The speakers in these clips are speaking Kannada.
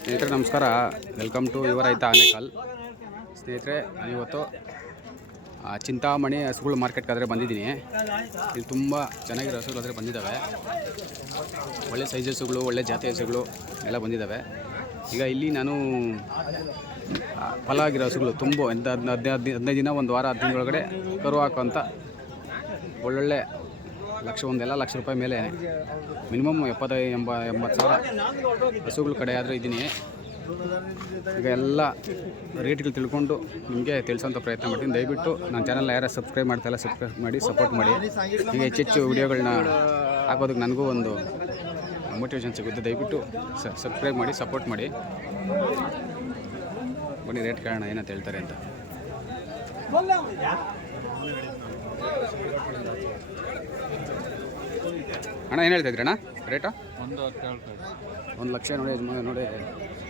ಸ್ನೇಹಿತರೆ, ನಮಸ್ಕಾರ. ವೆಲ್ಕಮ್ ಟು ಯುವ ರೈತ ಆನೇಕಲ್ ಸ್ನೇಹಿತರೆ ಇವತ್ತು ಚಿಂತಾಮಣಿ ಹಸುಗಳು ಮಾರ್ಕೆಟ್ಗೆ ಆದರೆ ಬಂದಿದ್ದೀನಿ. ಇಲ್ಲಿ ತುಂಬ ಚೆನ್ನಾಗಿರೋ ಹಸುಗಳು ಆದರೆ ಬಂದಿದ್ದಾವೆ. ಒಳ್ಳೆ ಸೈಜ್ ಹಸುಗಳು ಒಳ್ಳೆ ಜಾತಿ ಹಸುಗಳು ಎಲ್ಲ ಬಂದಿದ್ದಾವೆ. ಈಗ ಇಲ್ಲಿ ನಾನು ಫಲ ಆಗಿರೋ ಹಸುಗಳು ತುಂಬ. ಹದಿನೈದು ಹದಿನೈದು ದಿನ, ಒಂದು ವಾರ, ಹದಿನೈದು ಒಳಗಡೆ ಕರು ಅಂತ ಒಳ್ಳೊಳ್ಳೆ ಲಕ್ಷ ಒಂದೆಲ್ಲ ಲಕ್ಷ ರೂಪಾಯಿ ಮೇಲೆ ಮಿನಿಮಮ್ ಎಪ್ಪತ್ತೈದು ಎಂಬ ಎಂಬತ್ತು ಸಾವಿರ ಹಸುಗಳ ಕಡೆ ಆದರೂ ಇದ್ದೀನಿ. ಈಗ ಎಲ್ಲ ರೇಟ್ಗಳು ತಿಳ್ಕೊಂಡು ನಿಮಗೆ ತಿಳಿಸೋಂಥ ಪ್ರಯತ್ನ ಮಾಡ್ತೀನಿ. ದಯವಿಟ್ಟು ನನ್ನ ಚಾನಲ್ ಯಾರು ಸಬ್ಸ್ಕ್ರೈಬ್ ಮಾಡ್ತಾ ಇಲ್ಲ, ಸಬ್ಸ್ಕ್ರೈಬ್ ಮಾಡಿ, ಸಪೋರ್ಟ್ ಮಾಡಿ. ಈಗ ಹೆಚ್ಚೆಚ್ಚು ವೀಡಿಯೋಗಳನ್ನ ಹಾಕೋದಕ್ಕೆ ನನಗೂ ಒಂದು ಮೋಟಿವೇಶನ್ ಸಿಗುತ್ತೆ. ದಯವಿಟ್ಟು ಸಬ್ಸ್ಕ್ರೈಬ್ ಮಾಡಿ, ಸಪೋರ್ಟ್ ಮಾಡಿ. ಬನ್ನಿ, ರೇಟ್ ಕೇಳೋಣ, ಏನಂತ ಹೇಳ್ತಾರೆ ಅಂತ. ಅಣ್ಣ ಏನು ಹೇಳ್ತಾ ಇದ್ರಣ್ಣ ರೇಟು ಒಂದು ಒಂದು ಲಕ್ಷ ನೋಡಿ ಯಜಮಾನ ನೋಡಿ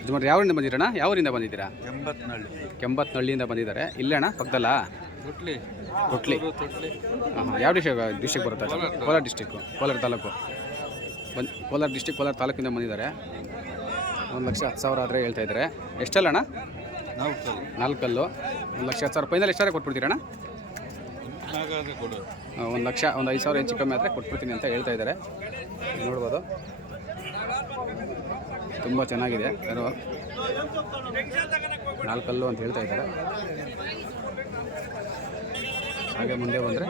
ಯಜಮಾನ್ ಯಾವರಿಂದ ಯಾವ ಯಾವರಿಂದ ಬಂದಿದ್ದೀರಾ? ಎಂಬತ್ನಳ್ಳಿ. ಕೆಂಬತ್ನಳ್ಳಿಯಿಂದ ಬಂದಿದ್ದಾರೆ. ಇಲ್ಲೇ ಅಣ್ಣ ಪಕ್ಕದಲ್ಲ? ಕೊಟ್ಲಿ ತೊಟ್ಲಿ ಹಾಂ ಹಾಂ ಯಾವ ಡಿಸ್ಟಿಕ್ ಡಿಸ್ಟಿಕ್ ಬರುತ್ತೆ? ಕೋಲಾರ. ಡಿಸ್ಟಿಕ್ಕು ಕೋಲಾರ ತಾಲೂಕು. ಬಂದು ಕೋಲಾರ ಡಿಸ್ಟಿಕ್ ಕೋಲಾರ ತಾಲೂಕಿಂದ ಬಂದಿದ್ದಾರೆ. ಒಂದು ಲಕ್ಷ ಹತ್ತು ಸಾವಿರ ಆದರೆ ಹೇಳ್ತಾ ಇದ್ದಾರೆ. ಎಷ್ಟಲ್ಲ ಅಣ್ಣ ನಾಲ್ಕಲ್ಲು. ಒಂದು ಲಕ್ಷ ಹತ್ತು ಸಾವಿರ ಫೈನಲ್ ಎಷ್ಟಾದ್ರೆ ಕೊಟ್ಬಿಡ್ತೀರಣ್ಣ? ಒಂದು ಲಕ್ಷ ಒಂದು ಐದು ಸಾವಿರ ಹೆಚ್ಚು ಕಮ್ಮಿ ಆದರೆ ಕೊಟ್ಬಿಡ್ತೀನಿ ಅಂತ ಹೇಳ್ತಾ ಇದ್ದಾರೆ. ನೋಡ್ಬೋದು. ತುಂಬ ಚೆನ್ನಾಗಿದೆ. ಕರು ನಾಲ್ಕಲ್ಲು ಅಂತ ಹೇಳ್ತಾ ಇದ್ದಾರೆ. ಹಾಗೆ ಮುಂದೆ ಬಂದರೆ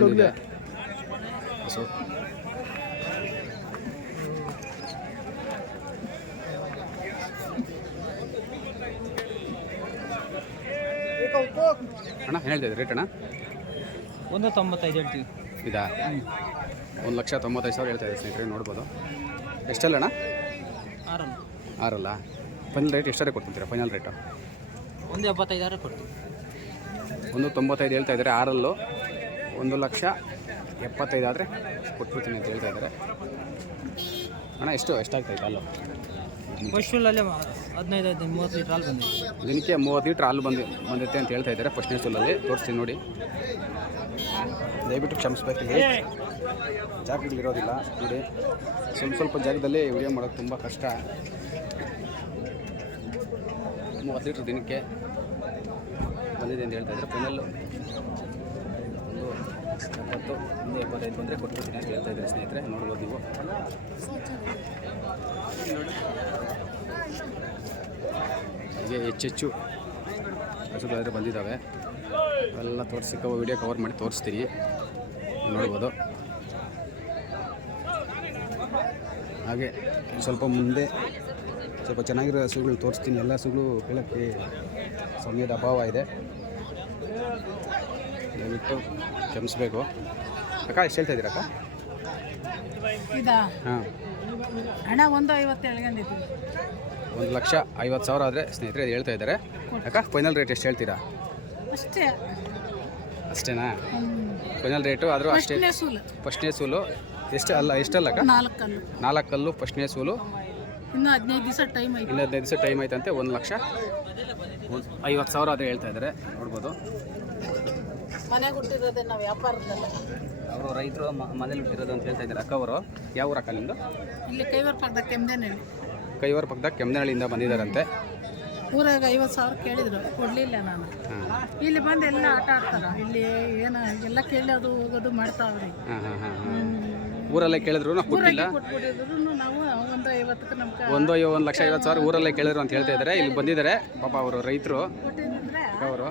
ಬಂದಿದೆ ಅಣ್ಣ ಏನು ಹೇಳ್ತಾ ಇದ್ದೀರಿ? ರೇಟ್ ಅಣ್ಣ? ಒಂದು ತೊಂಬತ್ತೈದು ಹೇಳ್ತೀವಿ. ಇದಾ? ಒಂದು ಲಕ್ಷ ತೊಂಬತ್ತೈದು ಸಾವಿರ ಹೇಳ್ತಾ ಇದೆ ಸ್ನೇಹಿತರೆ ನೋಡ್ಬೋದು. ಎಷ್ಟಲ್ಲ ಅಣ್ಣ? ಆರಲ್ಲ. ಆರಲ್ಲ. ಫೈನಲ್ ರೇಟ್ ಎಷ್ಟಾರೆ ಕೊಡ್ತೀರಾ? ಫೈನಲ್ ರೇಟು ಒಂದು ಎಪ್ಪತ್ತೈದಾರು ಕೊಡ್ತೀವಿ. ಒಂದು ತೊಂಬತ್ತೈದು ಹೇಳ್ತಾ ಇದ್ದಾರೆ ಆರಲ್ಲು. ಒಂದು ಲಕ್ಷ ಎಪ್ಪತ್ತೈದು ಆದರೆ ಕೊಟ್ಬಿಡ್ತೀನಿ ಅಂತ ಹೇಳ್ತಾ ಇದ್ದಾರೆ. ಅಣ್ಣ ಎಷ್ಟು ಎಷ್ಟಾಗ್ತಾಯಿತ್ತು ಅಲ್ಲು? ಹದಿನೈದು ಹದಿನೈದು ಮೂವತ್ತು ಲೀಟ್ರ್ ಹಾಲು ಬಂದಿದೆ. ದಿನಕ್ಕೆ ಮೂವತ್ತು ಲೀಟ್ರ್ ಹಾಲು ಬಂದು ಬಂದಿತ್ತೆ ಅಂತ ಹೇಳ್ತಾ ಇದ್ದಾರೆ ಫಸ್ಟ್ನೇ ಸ್ಟೂಲಲ್ಲಿ ತೋರಿಸ್ತೀನಿ ನೋಡಿ. ದಯವಿಟ್ಟು ಕ್ಷಮಿಸ್ಬೇಕು. ಇರೋದಿಲ್ಲ. ನೋಡಿ ಸ್ವಲ್ಪ ಸ್ವಲ್ಪ ಜಾಗದಲ್ಲಿ ವಿಡಿಯೋ ಮಾಡೋದು ತುಂಬ ಕಷ್ಟ. ಮೂವತ್ತು ಲೀಟ್ರ್ ದಿನಕ್ಕೆ ಬಂದಿದೆ ಅಂತ ಹೇಳ್ತಾ ಇದ್ದಾರೆ. ಫೈನಲ್ಲು ಒಂದು ಎಪ್ಪತ್ತು ಒಂದು ಎಪ್ಪತ್ತೈದು ಬಂದರೆ ಕೊಟ್ಬಿಡ್ತೀನಿ ಅಂತ ಹೇಳ್ತಾ ಇದ್ದಾರೆ ಸ್ನೇಹಿತರೆ. ನೋಡ್ಬೋದು ನೀವು. ಹೀಗೆ ಹೆಚ್ಚೆಚ್ಚು ಹಸುಗಳಾದರೆ ಬಂದಿದ್ದಾವೆ. ಎಲ್ಲ ತೋರಿಸಿಕ್ಕ ವಿಡಿಯೋ ಕವರ್ ಮಾಡಿ ತೋರಿಸ್ತೀನಿ ನೋಡ್ಬೋದು. ಹಾಗೆ ಸ್ವಲ್ಪ ಮುಂದೆ ಸ್ವಲ್ಪ ಚೆನ್ನಾಗಿರೋ ಹಸುಗಳು ತೋರಿಸ್ತೀನಿ. ಎಲ್ಲ ಹಸುಗಳು ಕೇಳೋಕ್ಕೆ ಸಮಯದ ಅಭಾವ ಇದೆ. ದಯವಿಟ್ಟು ಕ್ಷಮಿಸ್ಬೇಕು ಅಕ್ಕ ಎಷ್ಟು ಹೇಳ್ತಾ ಇದ್ದೀರಕ್ಕ ಇದಾ? ಹಾಂ. ಹಣ ಒಂದು ಐವತ್ತು ಒಂದು ಲಕ್ಷ ಐವತ್ತು ಸಾವಿರ ಆದರೆ ಸ್ನೇಹಿತರೆ ಅದು ಹೇಳ್ತಾ ಇದ್ದಾರೆ. ಅಕ್ಕ ಫೈನಲ್ ರೇಟ್ ಎಷ್ಟು ಹೇಳ್ತೀರಾ? ಅಷ್ಟೇ. ಅಷ್ಟೇನಾ? ಫೈನಲ್ ರೇಟು ಆದರೂ ಅಷ್ಟೇ. ಫಸ್ಟ್ನೇ ಸೂಲು. ಎಷ್ಟು ಅಲ್ಲ ಎಷ್ಟಲ್ಲ ಅಕ್ಕ? ನಾಲ್ಕು ಕಲ್ಲು ಫಸ್ಟ್ನೇ ಸೂಲು. ಇನ್ನು ಹದಿನೈದು ದಿವಸ ಟೈಮ್ ಇನ್ನು ಹದಿನೈದು ದಿವಸ ಟೈಮ್ ಐತಂತೆ ಒಂದು ಲಕ್ಷ. ಐವತ್ತು ಸಾವಿರ ಆದರೆ ಹೇಳ್ತಾ ಇದ್ದಾರೆ. ನೋಡ್ಬೋದು. ಮನೆಗೆ ಹುಟ್ಟಿರೋದೇ ನಾವು ವ್ಯಾಪಾರದಲ್ಲ. ಅವರು ರೈತರು ಮನೇಲಿ ಬಿಟ್ಟಿರೋದು ಅಂತ ಹೇಳ್ತಾ ಇದ್ದಾರೆ. ಅಕ್ಕ ಅವರು ಯಾವ ಊರ ಅಕ್ಕ ನಿಮ್ಮದು ಇಲ್ಲಿ ಕೈವರ್ ಪಕ್ಕದ ಕೆಮ್ದೇನೆ ಕೈವಾರ ಪಕ್ಕದ ಕೆಮ್ಮನಹಳ್ಳಿಯಿಂದ ಬಂದಿದ್ದಾರಂತೆ. ಊರಾಗ ಐವತ್ತು ಸಾವಿರ ಕೇಳಿದ್ರು. ಕೊಡಲಿಲ್ಲ ನಾನು. ಇಲ್ಲಿ ಬಂದು ಎಲ್ಲ ಆಟ ಆಡ್ತಾರ. ಇಲ್ಲಿ ಏನು ಎಲ್ಲ ಕೇಳೋದು ಹೋಗೋದು ಮಾಡ್ತಾವ್ರಿ ಹಾಂ ಹಾಂ ಹಾಂ ಹಾಂ. ಊರಲ್ಲೇ ಕೇಳಿದ್ರು ನಾವು ಕೊಟ್ಟಿಲ್ಲ ಒಂದು ಒಂದು ಲಕ್ಷ ಐವತ್ತು ಸಾವಿರ ಊರಲ್ಲೇ ಕೇಳಿದ್ರು ಅಂತ ಹೇಳ್ತಾ ಇದ್ದಾರೆ. ಇಲ್ಲಿ ಬಂದಿದ್ದಾರೆ. ಪಾಪ ಅವರು ರೈತರು. ಅಕ್ಕವರು ಅವರು.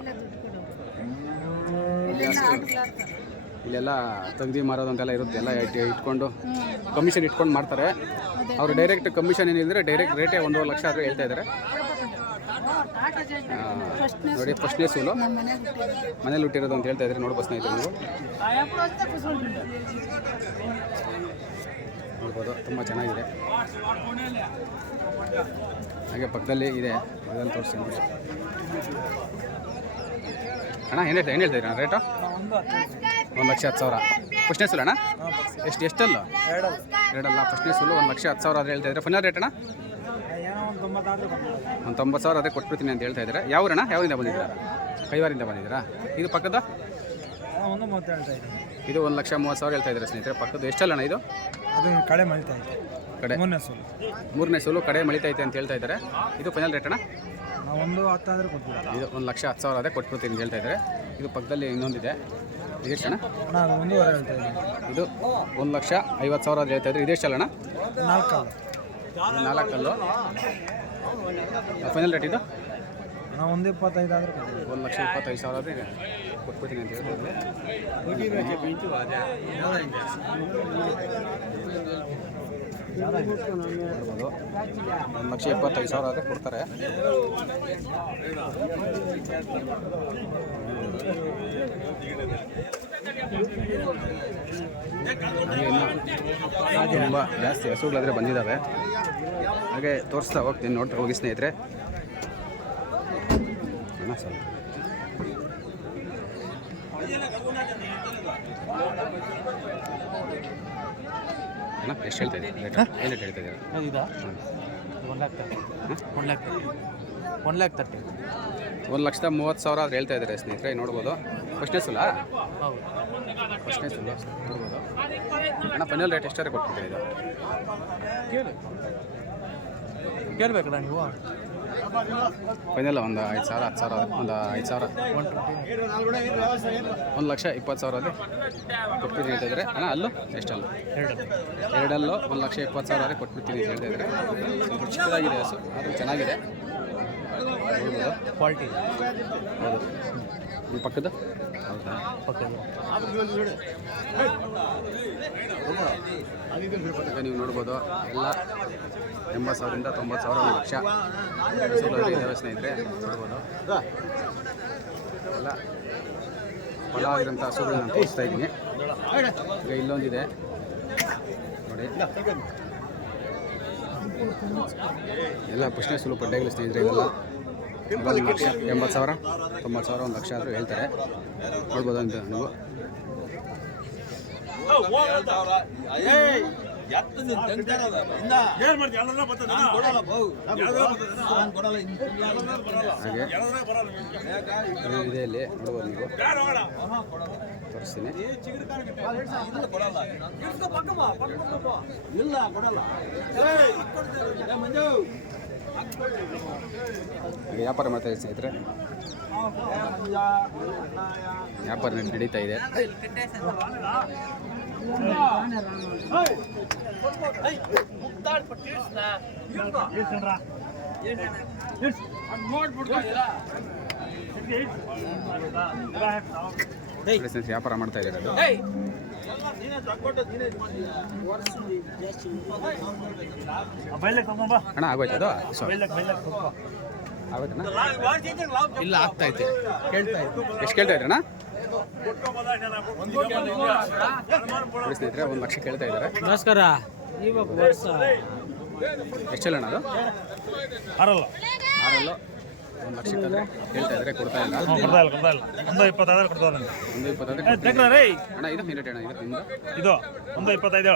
ಇಲ್ಲೆಲ್ಲ ತಂಗಿ ಇಲ್ಲೆಲ್ಲ ತೆಗ್ದು ಮಾರೋದಂತೆಲ್ಲ ಇರುತ್ತೆ ಎಲ್ಲ ಇಟ್ಕೊಂಡು ಕಮಿಷನ್ ಇಟ್ಕೊಂಡು ಮಾಡ್ತಾರೆ. ಅವರು ಡೈರೆಕ್ಟ್ ಕಮಿಷನ್ ಏನಿದ್ರೆ ಡೈರೆಕ್ಟ್ ರೇಟೇ ಒಂದೂವರೆ ಲಕ್ಷ ಆದರೂ ಹೇಳ್ತಾ ಇದ್ದಾರೆ ನೋಡಿ ಫಸ್ಟ್ನೇ ಸೂಲು ಮನೇಲಿ ಹುಟ್ಟಿರೋದು ಅಂತ ಹೇಳ್ತಾ ಇದ್ದಾರೆ ಬಸ್ನ ಇದ್ರು ನೀವು. ನೋಡ್ಬೋದು ತುಂಬ ಚೆನ್ನಾಗಿದೆ. ಹಾಗೆ ಪಕ್ಕದಲ್ಲಿ ಇದೆ ಅದನ್ನು ತೋರಿಸ್ತೀನಿ ನೋಡಿ ಅಣ್ಣ ಏನು ಹೇಳ್ತಾ ಏನು ಹೇಳ್ತಾ ರೇಟು ಒಂದು ಲಕ್ಷ ಹತ್ತು ಸಾವಿರ. ಫಸ್ಟ್ನೇ ಸುಲ್ಲ ಅಣ್ಣ ಎಷ್ಟು ಎಷ್ಟಲ್ಲ? ಎರಡಲ್ಲ. ಫಸ್ಟ್ನೇ ಸುಲ್ಲು ಒಂದು ಲಕ್ಷ ಹತ್ತು ಸಾವಿರ ಆದರೆ ಹೇಳ್ತಾ ಇದ್ದಾರೆ ಫೈನಲ್ ರೇಟ್ ಅಣ್ಣ? ಒಂದು ತೊಂಬತ್ತು ಸಾವಿರ ಅದೇ ಕೊಟ್ಬಿಡ್ತೀನಿ ಅಂತ ಹೇಳ್ತಾ ಇದ್ದಾರೆ ಯಾವ ಅಣ್ಣ ಯಾವರಿಂದ ಬಂದಿದ್ದೀರಾ? ಕೈವಾರಿಂದ ಬಂದಿದ್ದೀರಾ? ಇದು ಪಕ್ಕದ ಇದು ಒಂದು ಲಕ್ಷ ಮೂವತ್ತು ಸಾವಿರ ಹೇಳ್ತಾ ಇದ್ದಾರೆ ಸ್ನೇಹಿತರೆ ಪಕ್ಕದ ಎಷ್ಟಲ್ಲ ಅಣ್ಣ ಇದು? ಅದು ಕಳೆ ಮಳಿತಾ ಇದೆ. ಕಡೆ. ಮೂರನೇ ಸೋಲು. ಮೂರನೇ ಸೋಲು ಕಡೆ ಮಳಿತೈತೆ ಅಂತ ಹೇಳ್ತಾ ಇದ್ದಾರೆ. ಇದು ಫೈನಲ್ ರೇಟ್ ಅಣ್ಣ? ಒಂದು ಆದರೆ ಕೊಡ್ತೀವಿ. ಇದು ಒಂದು ಲಕ್ಷ ಹತ್ತು ಸಾವಿರ ಅದೇ ಕೊಟ್ಬಿಡ್ತೀನಿ ಅಂತ ಹೇಳ್ತಾ ಇದ್ದಾರೆ. ಇದು ಪಕ್ಕದಲ್ಲಿ ಇನ್ನೊಂದಿದೆ. ಇದೆಷ್ಟು ಅಣ್ಣ ಅಣ್ಣ ಅದು ಒಂದೂವರೆ ಹೇಳ್ತಾ ಇದ್ದೀನಿ. ಇದು ಒಂದು ಲಕ್ಷ ಐವತ್ತು ಸಾವಿರ ಹೇಳ್ತಾ ಇದ್ರೆ ಇದೆಷ್ಟು ಅಲ್ಲ ಅಣ್ಣ? ನಾಲ್ಕು ನಾಲ್ಕಲ್ಲು. ಫೈನಲ್ ರೇಟ್ ಇದು? ನಾವು ಒಂದು ಇಪ್ಪತ್ತೈದು ಆದರೆ ಒಂದು ಲಕ್ಷ ಇಪ್ಪತ್ತೈದು ಸಾವಿರ ಆದರೆ ಕೊಟ್ಬಿಡ್ತೀನಿ ಅಂತ ಹೇಳ್ತಾ ನೋಡ್ಬೋದು ಒಂದು ಲಕ್ಷ ಇಪ್ಪತ್ತೈದು ಸಾವಿರ ಆದರೆ ಕೊಡ್ತಾರೆ. ತುಂಬ ಜಾಸ್ತಿ ಹಸುಗಳಾದರೆ ಬಂದಿದ್ದಾವೆ ಹಾಗೆ ತೋರಿಸ್ತಾ ಹೋಗ್ತೀನಿ ನೋಡ್ತಾ ಹೋಗಿ ಸ್ನೇಹಿತರೆ. ಅಣ್ಣ ಎಷ್ಟು ಹೇಳ್ತಾ ಇದ್ದೀರಾ? ಏನು ರೇಟ್ ಹೇಳ್ತಾ ಇದ್ದೀರಾ. ಇದಾ? One lakh thirty. One lakh one lakh thirty. ಒಂದು ಲಕ್ಷದ ಮೂವತ್ತು ಸಾವಿರ ಆದ್ರೆ ಹೇಳ್ತಾ ಇದ್ದಾರೆ ಸ್ನೇಹಿತರೆ ನೋಡ್ಬೋದು. ಫಸ್ಟ್ನೇ ಸಲ ಹೌದು. ಫಸ್ಟ್ನೇ ಸಲ ನೋಡ್ಬೋದು. ಅಣ್ಣ ಫೈನಲ್ ರೇಟ್ ಎಷ್ಟಾದ್ರೆ ಕೊಟ್ಬಿಟ್ಟಿದೆ ಇದು ಕೇಳಿ ಕೇಳಬೇಕಲ್ಲ ನೀವು ಫೈನಲ್ ಒಂದು ಐದು ಸಾವಿರ ಹತ್ತು ಸಾವಿರ ಒಂದು ಐದು ಸಾವಿರ. ಒನ್ ಟ್ವೆಂಟಿ ಒಂದು ಲಕ್ಷ ಇಪ್ಪತ್ತು ಸಾವಿರ ಅದೇ ಕೊಟ್ಬಿಡ್ತೀನಿ ಹೇಳ್ತಿದ್ರೆ ಅಣ್ಣ ಅಲ್ಲೂ? ಎಷ್ಟಲ್ಲು? ಎರಡು ಎರಡಲ್ಲೂ ಒಂದು ಲಕ್ಷ ಇಪ್ಪತ್ತು ಸಾವಿರ ಆದರೆ ಕೊಟ್ಬಿಡ್ತೀನಿ ಅಂತ ಹೇಳ್ತಾ ಇದ್ದಾರೆ. ಸ್ವಲ್ಪ ಚಿಕ್ಕದಾಗಿದೆ ಹಸು ಆದರೂ ಚೆನ್ನಾಗಿದೆ. ಕ್ವಾಲಿಟಿ ಹೌದು. ಈ ಪಕ್ಕದ ಹೌದಾ? ಪಕ್ಕದ ನೀವು ನೋಡ್ಬೋದು ಎಲ್ಲ ಎಂಬತ್ತು ಸಾವಿರದಿಂದ ತೊಂಬತ್ತು ಸಾವಿರ ಒಂದು ಲಕ್ಷ. ಹಸುಗಳು ಇದ್ದಾವೆ ಸ್ನೇಹಿತರೆ ನೋಡ್ಬೋದು. ಎಲ್ಲ ಹೊಲ ಆಗಿರೋಂಥ ಹಸುಗಳು ತೋರಿಸ್ತಾ ಇದ್ದೀನಿ. ಈಗ ಇಲ್ಲೊಂದಿದೆ. ನೋಡಿ. ಎಲ್ಲ ಪ್ರಶ್ನೆ ಸುಲಭ ಪಡ್ಡೆಗಳು ಸ್ನೇಹಿತರೆ ಇವೆಲ್ಲ ಒಂದು ಲಕ್ಷ, ಎಂಬತ್ತು ಸಾವಿರ, ತೊಂಬತ್ತು ಸಾವಿರ, ಒಂದು ಲಕ್ಷ ಆದರೂ ಹೇಳ್ತಾರೆ. ನೋಡ್ಬೋದು ಅಂತ ನೀವು? ಇದು ಇದೆ ಇಲ್ಲಿ ನೋಡ್ಬೋದು ನೀವು ತೋರಿಸ್ತೀನಿ. ಹಾಗೆ ವ್ಯಾಪಾರ ಮಾಡ್ತಾ ಸ್ನೇಹಿತರೆ. ವ್ಯಾಪಾರ ನಡಿ- ನಡೀತಾ ಇದೆ. ವ್ಯಾಪಾರ ಮಾಡ್ತಾ ಇದ್ದಾರೆ ಅಣ್ಣ ಆಗೋಯ್ತದ ಇಲ್ಲ ಆಗ್ತಾ ಇದೆ. ಕೇಳ್ತಾ ಎಷ್ಟು ಕೇಳ್ತಾ ಇದ್ರಣ್ಣ ಸ್ನೇಹಿತರೆ ಒಂದು ಲಕ್ಷ ಕೇಳ್ತಾ ಇದ್ದಾರೆ. ನಮಸ್ಕಾರ. ಅಣ್ಣ ಅದು? ಆರಲ್ಲ. ಆರಲ್ಲೂ. ಒಂದು ಲಕ್ಷ ಇತ್ತಂದ್ರೆ ಹೇಳ್ತಾ ಇದ್ರೆ ಕೊಡ್ತಾ ಇಲ್ಲ. ಕೊಡ್ತಾ ಇಲ್ಲ ಕೊಡ್ತಾ ಇಲ್ಲ. ಒಂದು ಇಪ್ಪತ್ತೈದು ಕೊಡ್ತಾರೆ ಒಂದು ಇಪ್ಪತ್ತಂದ್ರೆ ರೇ ಅಣ್ಣ ಇದು ಅಣ್ಣ ಇದು ನಿಮ್ಮದು ಇದು ಒಂದು ಇಪ್ಪತ್ತೈದು.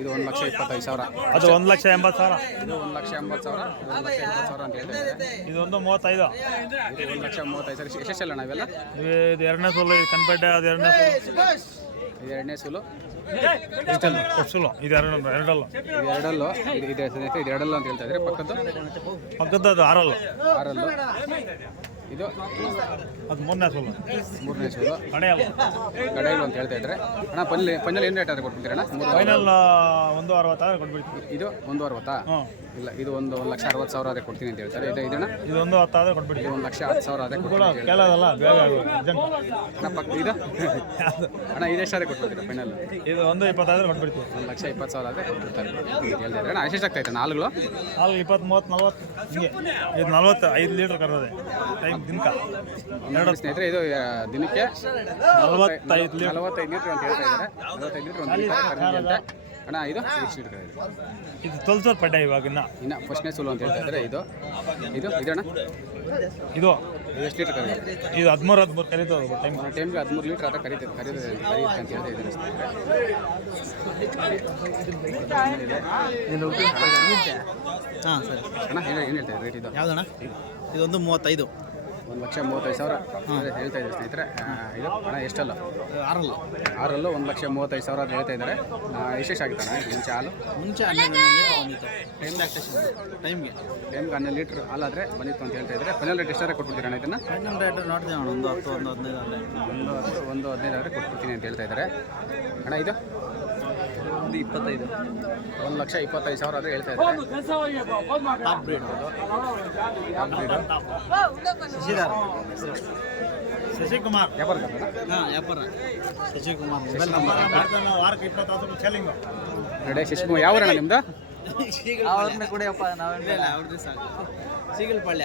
ಇದು ಒಂದು ಲಕ್ಷ ಇಪ್ಪತ್ತೈದು ಸಾವಿರ. ಅದು ಒಂದು ಲಕ್ಷ ಎಂಬತ್ತು ಸಾವಿರ. ಇದು ಒಂದು ಲಕ್ಷ ಎಂಬತ್ತು ಸಾವಿರ ಇದು ಒಂದು ಲಕ್ಷ ಎಂಬತ್ತು ಸಾವಿರ ಅಂತ ಹೇಳ್ತಾ ಇದ್ದಾರೆ. ಇದು ಒಂದು ಮೂವತ್ತೈದು. ಇದು ಒಂದು ಲಕ್ಷ ಮೂವತ್ತೈದು ಸಾವಿರ. ಎಷ್ಟೆಲ್ಲ ಅಣ್ಣ ಇವೆಲ್ಲ? ಇದು ಎರಡನೇ ಸೋಲು ಕನ್ಪೇಟೆ ಅದು ಎರಡನೇ ಸೋಲು. ಎರಡನೇ ಸುಲು. ಎಪ್ಸುಲು ಇದು ಎರಡು ಎರಡಲ್ಲ. ಇದು ಎರಡಲ್ಲೂ? ಇದು ಇದೆ ಇದು ಎರಡಲ್ಲೂ ಅಂತ ಹೇಳ್ತಾ ಇದ್ರೆ ಪಕ್ಕದ್ದು? ಪಕ್ಕದ್ದು ಅದು ಆರಲ್ಲ. ಆರಲ್ಲೂ. ಇದು? ಅದು ಮೂರನೇ ಸೋಲು. ಮೂರನೇ ಸೂಲು. ಕಡೆಯಲ್ಲ. ಗಡೆಗಳು ಅಂತ ಹೇಳ್ತಾ ಇದ್ರೆ ಅಣ್ಣ ಪಲ್ಲಿ ಫೈನಲ್ ಏನು ರೇಟ್ ಆದ್ರೆ ಕೊಟ್ಬಿಡ್ತೀರಣ್ಣ? ಫೈನಲ್ ಒಂದು ಅರವತ್ತಾದ್ರೆ ಕೊಟ್ಬಿಡ್ತೀವಿ ಇದು? ಒಂದು ಅರವತ್ತಾ? ಹ್ಞೂ ಇಲ್ಲ ಇದು ಒಂದು ಒಂದು ಲಕ್ಷ ಅರವತ್ತು ಸಾವಿರ ಅದೇ ಕೊಡ್ತೀನಿ ಅಂತ ಹೇಳ್ತಾರೆ. ಇದು ಇದನ್ನ? ಇದೊಂದು ಒಂದು ಹತ್ತಾದ್ರೆ ಕೊಟ್ಬಿಡಿ ಒಂದು ಲಕ್ಷ ಹತ್ತು ಸಾವಿರ ಅದೇ ಕೂಡ ಕೊಡ್ತೀನಿ ಅಂತ ಹೇಳ್ತಾರೆ. ಕೇಳೋದಲ್ಲ ಬೇಗ ಅರ್ಜೆಂಟ್ ಅಣ್ಣ ಇದೇ ಇದು? ಅಣ್ಣ ಇದೆಷ್ಟಾದ್ರೆ ಕೊಟ್ಬಿಡ್ತೀರಾ ಫೈನಲ್ ಇದು ಒಂದು ಇಪ್ಪತ್ತಾದ್ರೆ ಕೊಟ್ಬಿಡ್ತೀವಿ. ಒಂದು ಲಕ್ಷ ಇಪ್ಪತ್ತು ಸಾವಿರ ಅದೇ ಕೊಡ್ತಾರೆ. ಅಂತ ಅಣ್ಣ ಇದ್ದಾರೆ ಅಣ್ಣ ಎಷ್ಟೆಷ್ಟಾಗ್ತೈತೆ ನಾಲ್ಕು ನಾಲ್ಕು ಇಪ್ಪತ್ತು ಮೂವತ್ತು ನಲ್ವತ್ತು ಹಿಂಗೆ. ಇದು ನಲ್ವತ್ತು ಐದು ಲೀಟ್ರ್ ಕರೋದೆ ಟೈಮ್ ದಿನಕ. ಎರಡು ಸ್ನೇಹಿತರೆ ಇದು ಆ, ದಿನಕ್ಕೆ ನಲ್ವತ್ತೈದು ಲೀಟ್ರ್. ನಲವತ್ತೈದು ಲೀಟ್ರ್ ಅಂತ ಹೇಳ್ತಾ ಇದ್ದಾರೆ. ನಲವತ್ತೈದು ಲೀಟ್ರ್ ಒಂದು ಲೀಟರ್ ಕರೆದಿದೆ ಅಂತೆ. ಅಣ್ಣ ಇದು? ಇದು. ತೊಲ್ಸೋರ್ ಪಡ್ಡ ಇವಾಗ ಇನ್ನ ಇನ್ನು ಫಸ್ಟ್ನೇ ಸುಲು ಅಂತ ಹೇಳ್ತಾ ಇದ್ದಾರೆ. ಇದು? ಇದು? ಇದಣ್ಣ ಇದು? ಇದು ಎಷ್ಟು ಲೀಟರ್ ಕರೆದಿದೆ ಇದು ಹದಿಮೂರು ಹದಿಮೂರು ಕರೀತದೆ ಟೈಮ್ ಟೈಮ್ಗೆ ಹದಿಮೂರು ಲೀಟ್ರ್ ಆತ ಕರೀತದೆ ಕರೀತದೆ ಕರಿ ಅಂತ ಹೇಳ್ತಾ ಇದ್ದಾರೆ. ಹಾಂ ಸರಿ. ಅಣ್ಣ ಏನು ಏನು ಹೇಳ್ತಾ ರೇಟ್ ಇದು? ಯಾವ್ದಣ್ಣ ಇದೊಂದು ಮೂವತ್ತೈದು. ಒಂದು ಲಕ್ಷ ಮೂವತ್ತೈದು ಸಾವಿರ. ಹೇಳ್ತಾ ಇದ್ದಾರೆ ಸ್ನೇಹಿತರೆ. ಇದು? ಹಣ ಎಷ್ಟಲ್ಲ? ಆರಲ್ಲ? ಆರಲ್ಲೂ ಒಂದು ಲಕ್ಷ ಮೂವತ್ತೈದು ಸಾವಿರ ಅಂತ ಹೇಳ್ತಾ ಇದ್ದಾರೆ. ವಿಶೇಷ ಆಗಿತ್ತಾನೆ ಮುಂಚೆ ಹಾಲು? ಮುಂಚೆ ಟೈಮ್ ಟೈಮ್ಗೆ ಟೈಮ್ಗೆ ಹನ್ನೆರಡು ಲೀಟ್ರ್ ಹಾಲಾದರೆ ಬಂದಿತ್ತು ಅಂತ ಹೇಳ್ತಾ ಇದ್ದಾರೆ. ಫೈನಲ್ ರೇಟ್ ಎಷ್ಟಾದ್ರೆ ಕೊಟ್ಬಿಡ್ತೀರಾ ಅಣ್ಣ ಇದನ್ನು? ಫೈನಲ್ ರೇಟ್ ನೋಡ್ತೀವಿ ಅಣ್ಣ ಒಂದು ಹತ್ತು ಒಂದು ಹದಿನೈದು ಒಂದು ಹತ್ತು ಒಂದು ಹದಿನೈದು ಆದರೆ ಕೊಟ್ಬಿಡ್ತೀನಿ ಅಂತ ಹೇಳ್ತಾ ಇದ್ದಾರೆ. ಅಣ್ಣ ಇದು? ಒಂದು ಇಪ್ಪತ್ತೈದು. ಒಂದು ಲಕ್ಷ ಇಪ್ಪತ್ತೈದು ಸಾವಿರ ಆದರೆ ಹೇಳ್ತಾ ಇದ್ದಾರೆ. ಶಶಿಕುಮಾರ್. ವ್ಯಾಪಾರ ಹಾಂ ವ್ಯಾಪಾರ. Shashikumar mobile number. ವಾರಕ್ಕೆ ಇಪ್ಪತ್ತು ತಾಸು ಸೆಲ್ಲಿಂಗು ನಡೆ ಶಶಿಕುಮಾರ್ ಯಾವ ನಿಮ್ದು? ಅವ್ರನ್ನ ಕೂಡ ನಾವೇನಿಲ್ಲ ಅವ್ರದ್ದೇ ಸಾಕು. ಸಿಗಲ್ ಪಳ್ಯ.